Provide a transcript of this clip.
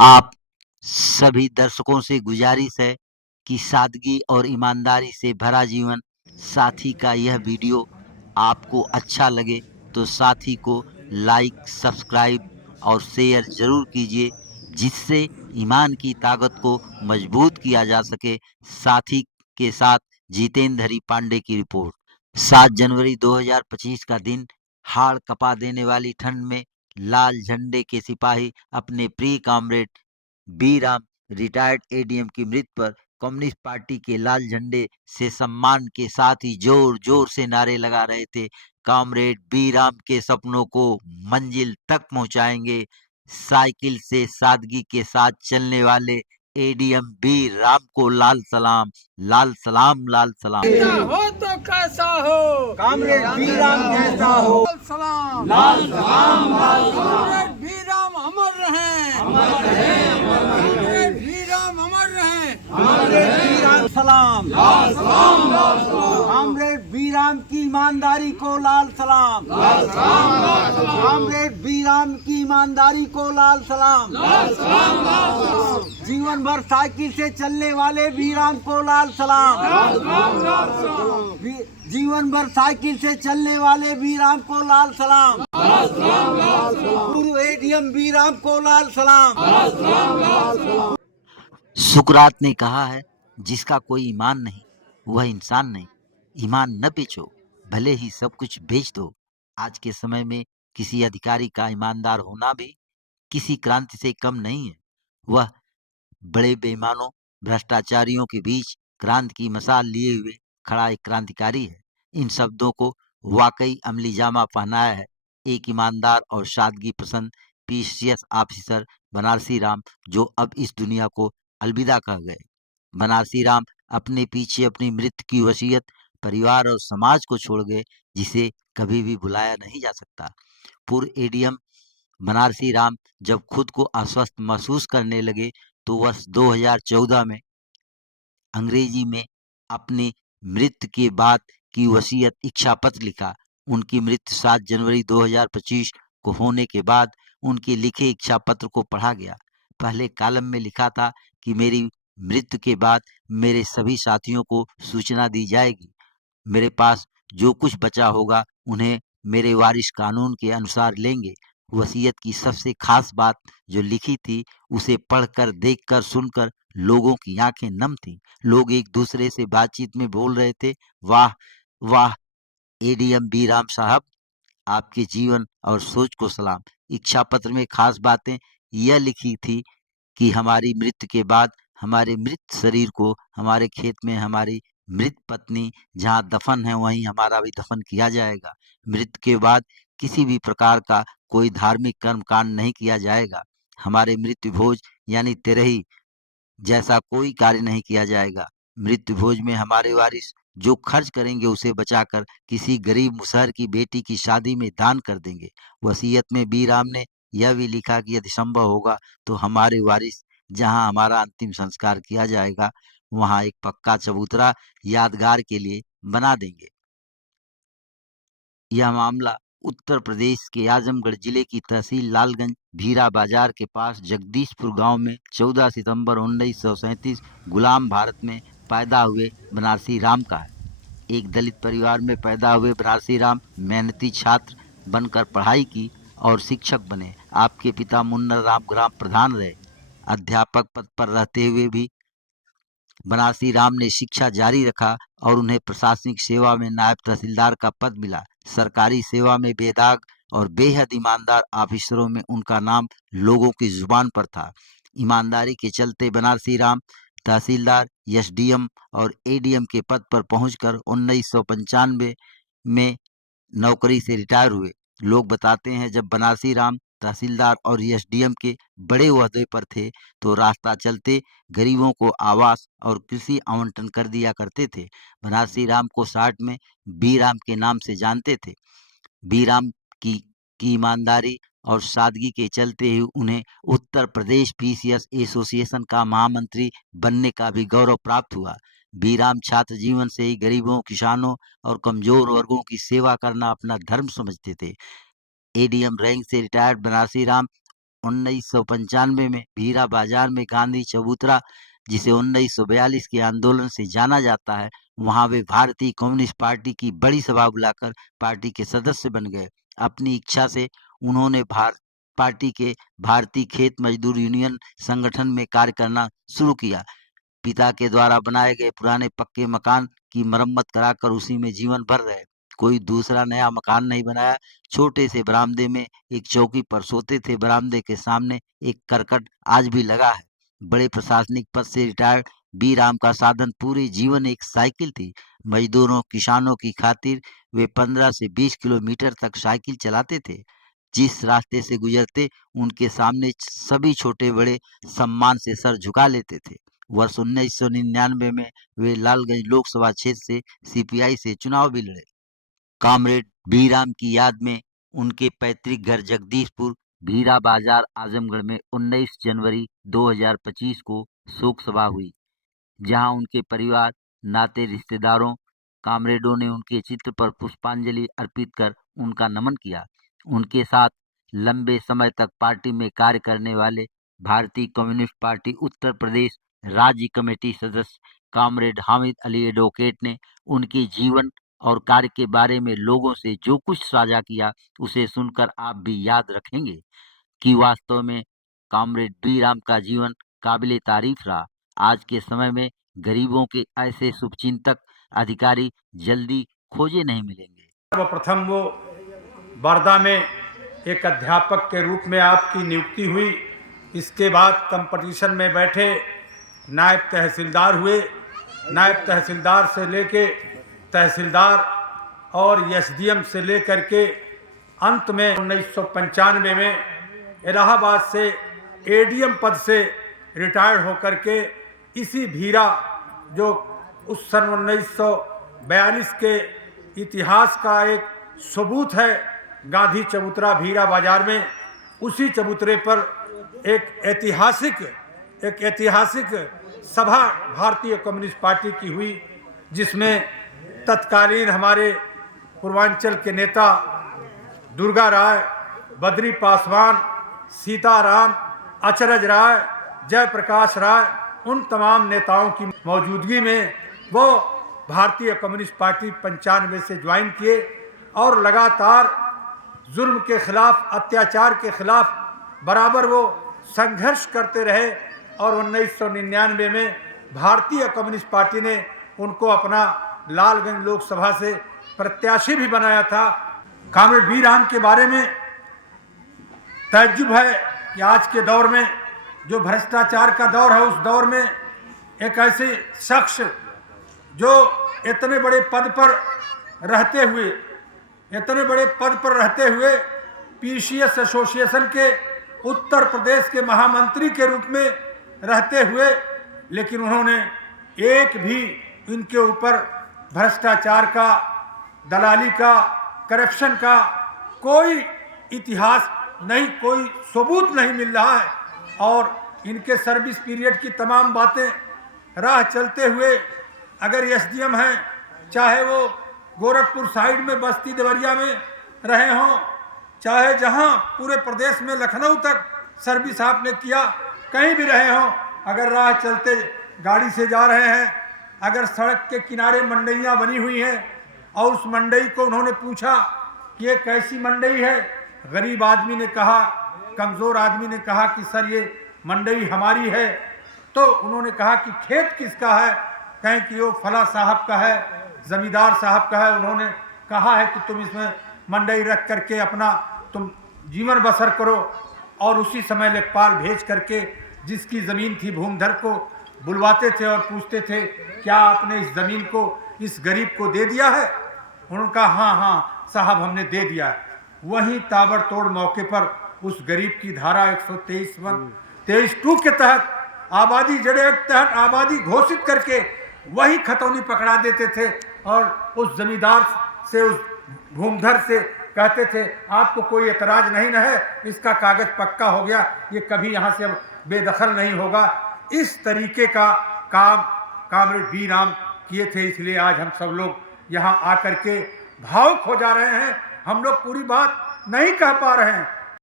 आप सभी दर्शकों से गुजारिश है कि सादगी और ईमानदारी से भरा जीवन साथी का यह वीडियो आपको अच्छा लगे तो साथी को लाइक, सब्सक्राइब और शेयर जरूर कीजिए, जिससे ईमान की ताकत को मजबूत किया जा सके। साथी के साथ जितेंद्र हरी पांडे की रिपोर्ट। 7 जनवरी 2025 का दिन हाड़ कपा देने वाली ठंड में लाल झंडे के सिपाही अपने प्रिय comrade B Ram retired ADM की मृत्यु पर कम्युनिस्ट पार्टी के लाल झंडे से सम्मान के साथ ही जोर जोर से नारे लगा रहे थे। कॉमरेड बी राम के सपनों को मंजिल तक पहुंचाएंगे। साइकिल से सादगी के साथ चलने वाले एडीएम बी राम को लाल सलाम, लाल सलाम, लाल सलाम। कैसा हो तो कैसा हो, कॉमरेड बी राम कैसा हो, लाल सलाम, लाल सलाम, लाल सलाम। कॉमरेड बी राम अमर रहे, कॉमरेड बी राम अमर रहे, कॉमरेड बी राम सलाम, लाल सलाम, लाल सलाम। कॉमरेड बी राम की ईमानदारी को लाल सलाम, लाल सलाम, लाल सलाम। कॉमरेड बी राम की ईमानदारी को लाल सलाम, लाल सलाम, लाल सलाम। जीवन भर साइकिल से चलने वाले बी राम को लाल सलाम, लाल सलाम, लाल सलाम। जीवन भर साइकिल से चलने वाले बी राम को लाल सलाम, लाल सलाम, लाल सलाम। पूर्व एडीएम बी राम को लाल सलाम, लाल सलाम, लाल सलाम। सुकरात ने कहा है, जिसका कोई ईमान नहीं वह इंसान नहीं। ईमान न बेचो, भले ही सब कुछ बेच दो। आज के समय में किसी अधिकारी का ईमानदार होना भी किसी क्रांति से कम नहीं है। वह बड़े बेईमानों, भ्रष्टाचारियों के बीच क्रांति की मशाल लिए हुए खड़ा एक क्रांतिकारी है। इन शब्दों को वाकई अमली जामा पहनाया है एक ईमानदार और सादगी पसंद पीसीएस ऑफिसर बनारसी राम, जो अब इस दुनिया को अलविदा कह गए। बनारसी राम अपने पीछे अपनी मृत्यु की वसीयत परिवार और समाज को छोड़ गए, जिसे कभी भी भुलाया नहीं जा सकता। पूर्व एडीएम बनारसी राम जब खुद को अस्वस्थ महसूस करने लगे तो वर्ष 2014 में अंग्रेजी में अपनी मृत्यु के बाद की वसीयत इच्छा पत्र लिखा। उनकी मृत्यु 7 जनवरी 2025 को होने के बाद उनके लिखे इच्छा पत्र को पढ़ा गया। पहले कॉलम में लिखा था कि मेरी मृत्यु के बाद मेरे सभी साथियों को सूचना दी जाएगी। मेरे पास जो कुछ बचा होगा उन्हें मेरे वारिस कानून के अनुसार लेंगे। वसीयत की सबसे खास बात जो लिखी थी, उसे पढ़कर, देखकर, सुनकर लोगों की आंखें नम थीं। लोग एक दूसरे से बातचीत में बोल रहे थे, वाह वाह एडीएम बी राम साहब, आपके जीवन और सोच को सलाम। इच्छा पत्र में खास बातें यह लिखी थी कि हमारी मृत्यु के बाद हमारे मृत शरीर को हमारे खेत में हमारी मृत पत्नी जहाँ दफन है वहीं हमारा भी दफन किया जाएगा। मृत्यु के बाद किसी भी प्रकार का कोई धार्मिक कर्म कांड नहीं किया जाएगा। हमारे मृत्यु भोज यानी तेरही जैसा कोई कार्य नहीं किया जाएगा। मृत्यु भोज में हमारे वारिस जो खर्च करेंगे उसे बचाकर किसी गरीब मुसहर की बेटी की शादी में दान कर देंगे। वसीयत में बी राम ने यह भी लिखा कि यदि संभव होगा तो हमारे वारिस जहां हमारा अंतिम संस्कार किया जाएगा वहां एक पक्का चबूतरा यादगार के लिए बना देंगे। यह मामला उत्तर प्रदेश के आजमगढ़ जिले की तहसील लालगंज भीरा बाजार के पास जगदीशपुर गांव में 14 सितंबर 1937 गुलाम भारत में पैदा हुए बनारसी राम का है। एक दलित परिवार में पैदा हुए बनारसी राम मेहनती छात्र बनकर पढ़ाई की और शिक्षक बने। आपके पिता मुन्नर राम ग्राम प्रधान रहे। अध्यापक पद पर रहते हुए भी बनारसी राम ने शिक्षा जारी रखा और उन्हें प्रशासनिक सेवा में नायब तहसीलदार का पद मिला। सरकारी सेवा में बेदाग और बेहद ईमानदार ऑफिसरों में उनका नाम लोगों की जुबान पर था। ईमानदारी के चलते बनारसी राम तहसीलदार, एसडीएम और एडीएम के पद पर पहुंचकर 1995 में नौकरी से रिटायर हुए। लोग बताते हैं, जब बनारसी राम तहसीलदार और एसडीएम के बड़े ओहदे पर थे तो रास्ता चलते गरीबों को आवास और कृषि आवंटन कर दिया करते थे। बनारसी राम को साठ में बी राम के नाम से जानते थे। बी राम की ईमानदारी और सादगी के चलते ही उन्हें उत्तर प्रदेश पीसीएस एसोसिएशन का महामंत्री बनने का भी गौरव प्राप्त हुआ। बी राम छात्र जीवन से ही गरीबों, किसानों और कमजोर वर्गों की सेवा करना अपना धर्म समझते थे। एडीएम रैंक से रिटायर्ड बनारसी राम 1995 में भीरा बाजार में गांधी चबूतरा, जिसे 1942 के आंदोलन से जाना जाता है, वहां वे भारतीय कम्युनिस्ट पार्टी की बड़ी सभा बुलाकर पार्टी के सदस्य बन गए। अपनी इच्छा से उन्होंने पार्टी के भारतीय खेत मजदूर यूनियन संगठन में कार्य करना शुरू किया। पिता के द्वारा बनाए गए पुराने पक्के मकान की मरम्मत कराकर उसी में जीवन भर रहे। कोई दूसरा नया मकान नहीं बनाया। छोटे से बरामदे में एक चौकी पर सोते थे। बरामदे के सामने एक करकट आज भी लगा है। बड़े प्रशासनिक पद से रिटायर्ड बी राम का साधन पूरे जीवन एक साइकिल थी। मजदूरों किसानों की खातिर वे 15 से 20 किलोमीटर तक साइकिल चलाते थे। जिस रास्ते से गुजरते उनके सामने सभी छोटे बड़े सम्मान से सर झुका लेते थे। वर्ष 1999 में वे लालगंज लोकसभा क्षेत्र से सीपीआई से चुनाव भी लड़े। कॉमरेड बी राम की याद में उनके पैतृक घर जगदीशपुर भीरा बाजार आजमगढ़ में 19 जनवरी 2025 को शोक सभा हुई, जहां उनके परिवार, नाते रिश्तेदारों, कॉमरेडों ने उनके चित्र पर पुष्पांजलि अर्पित कर उनका नमन किया। उनके साथ लंबे समय तक पार्टी में कार्य करने वाले भारतीय कम्युनिस्ट पार्टी उत्तर प्रदेश राज्य कमेटी सदस्य कॉमरेड हामिद अली एडवोकेट ने उनके जीवन और कार्य के बारे में लोगों से जो कुछ साझा किया, उसे सुनकर आप भी याद रखेंगे कि वास्तव में कॉमरेड बी राम का जीवन काबिले तारीफ रहा। आज के समय में गरीबों के ऐसे शुभचिंतक अधिकारी जल्दी खोजे नहीं मिलेंगे। सर्वप्रथम वो वर्धा में एक अध्यापक के रूप में आपकी नियुक्ति हुई। इसके बाद कंपटीशन में बैठे, नायब तहसीलदार हुए। नायब तहसीलदार से लेके तहसीलदार और एसडीएम से लेकर के अंत में 1995 में इलाहाबाद से एडीएम पद से रिटायर्ड होकर के इसी भीरा, जो उस सन 1942 के इतिहास का एक सबूत है, गांधी चबूतरा भीरा बाजार में, उसी चबूतरे पर एक ऐतिहासिक सभा भारतीय कम्युनिस्ट पार्टी की हुई, जिसमें तत्कालीन हमारे पूर्वांचल के नेता दुर्गा राय, बद्री पासवान, सीताराम, अचरज राय, जयप्रकाश राय, उन तमाम नेताओं की मौजूदगी में वो भारतीय कम्युनिस्ट पार्टी 95 से ज्वाइन किए और लगातार जुल्म के खिलाफ, अत्याचार के खिलाफ बराबर वो संघर्ष करते रहे। और 1999 में भारतीय कम्युनिस्ट पार्टी ने उनको अपना लालगंज लोकसभा से प्रत्याशी भी बनाया था। कॉमरेड बी राम के बारे में ताज्जुब है कि आज के दौर में, जो भ्रष्टाचार का दौर है, उस दौर में एक ऐसे शख्स जो इतने बड़े पद पर रहते हुए पीसीएस एसोसिएशन के उत्तर प्रदेश के महामंत्री के रूप में रहते हुए, लेकिन उन्होंने एक भी इनके ऊपर भ्रष्टाचार का, दलाली का, करप्शन का कोई इतिहास नहीं, कोई सबूत नहीं मिल रहा है। और इनके सर्विस पीरियड की तमाम बातें राह चलते हुए, अगर एसडीएम हैं, चाहे वो गोरखपुर साइड में बस्ती देवरिया में रहे हों, चाहे जहां पूरे प्रदेश में लखनऊ तक सर्विस आपने किया, कहीं भी रहे हों, अगर राह चलते गाड़ी से जा रहे हैं, अगर सड़क के किनारे मंडियाँ बनी हुई हैं और उस मंडी को उन्होंने पूछा कि ये कैसी मंडी है, गरीब आदमी ने कहा, कमज़ोर आदमी ने कहा कि सर ये मंडी हमारी है। तो उन्होंने कहा कि खेत किसका है, कहें कि वो फला साहब का है, जमींदार साहब का है। उन्होंने कहा है कि तुम इसमें मंडी रख करके अपना तुम जीवन बसर करो। और उसी समय लेखपाल भेज करके जिसकी ज़मीन थी भूमधर को बुलवाते थे और पूछते थे, क्या आपने इस ज़मीन को इस गरीब को दे दिया है? उन्होंने कहा हाँ साहब हमने दे दिया है। वहीं ताबड़तोड़ मौके पर उस गरीब की धारा 123(2) के तहत आबादी जड़े के तहत आबादी घोषित करके वही खतौनी पकड़ा देते थे और उस जमींदार से, उस भूमधर से कहते थे आपको कोई एतराज नहीं न है, इसका कागज पक्का हो गया, ये कभी यहाँ से अब बेदखल नहीं होगा। इस तरीके का काम कॉमरेड बी राम किए थे। इसलिए आज हम सब लोग यहाँ आकर के भावुक हो जा रहे हैं। हम लोग पूरी बात नहीं कह पा रहे हैं,